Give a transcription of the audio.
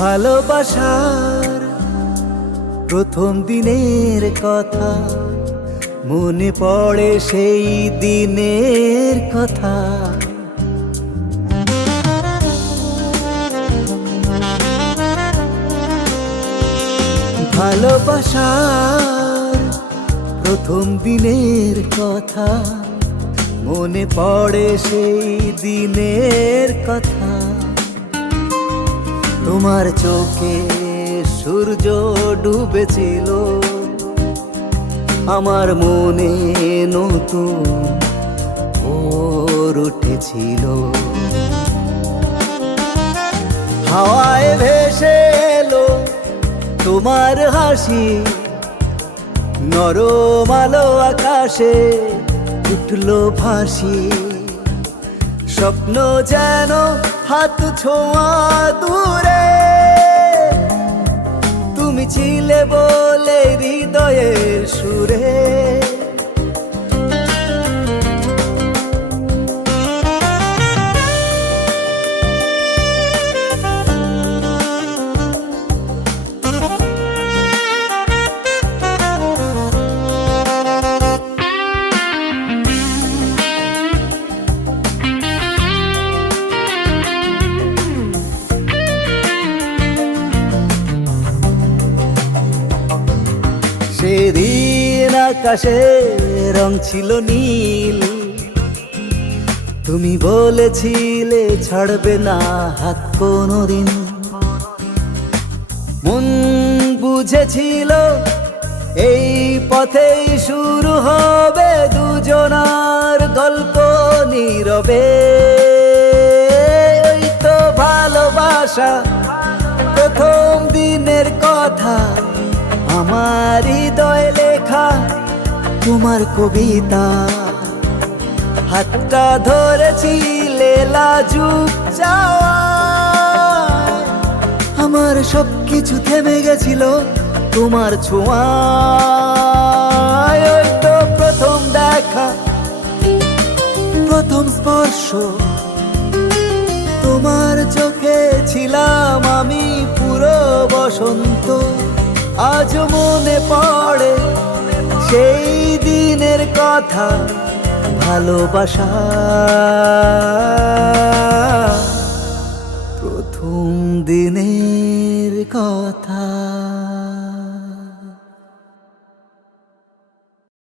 ভালোবাসার প্রথম দিনের কথা মনে পড়ে সেই দিনের কথা। ভালোবাসার প্রথম দিনের কথা মনে পড়ে সেই দিনের কথা। তোমার চোখে সূর্য ডুবেছিল, আমার মনে নতুন ভোর উঠেছিল। হাওয়ায় ভেসে এলো তোমার হাসি, নরম আলো আকাশে উঠলো ভাসি। স্বপ্ন যেন হাত ছোঁয়া দূরে, তুমি ছিলে বলে হৃদয়ের সুরে। সেদিন আকাশে রং ছিল নীল, তুমি বলেছিলে ছাড়বে না হাত কোনোদিন। মন বুঝেছিল এই পথেই শুরু হবে দুজনার গল্প নীরবে। ওই তো ভালোবাসা প্রথম দিনের কথা, আমার হৃদয় লেখা তোমার কবিতা। হাতটা ধরেছিলে লাজুক চাওয়ায়, আমার সবকিছু থেমে গেছিল তোমার ছোঁয়ায়। ওই তো প্রথম দেখা, প্রথম স্পর্শ, তোমার চোখে ছিলাম আমি পুরো বসন্ত। আজ মনে পড়ে সেই দিনের কথা, ভালোবাসা প্রথম দিনের কথা।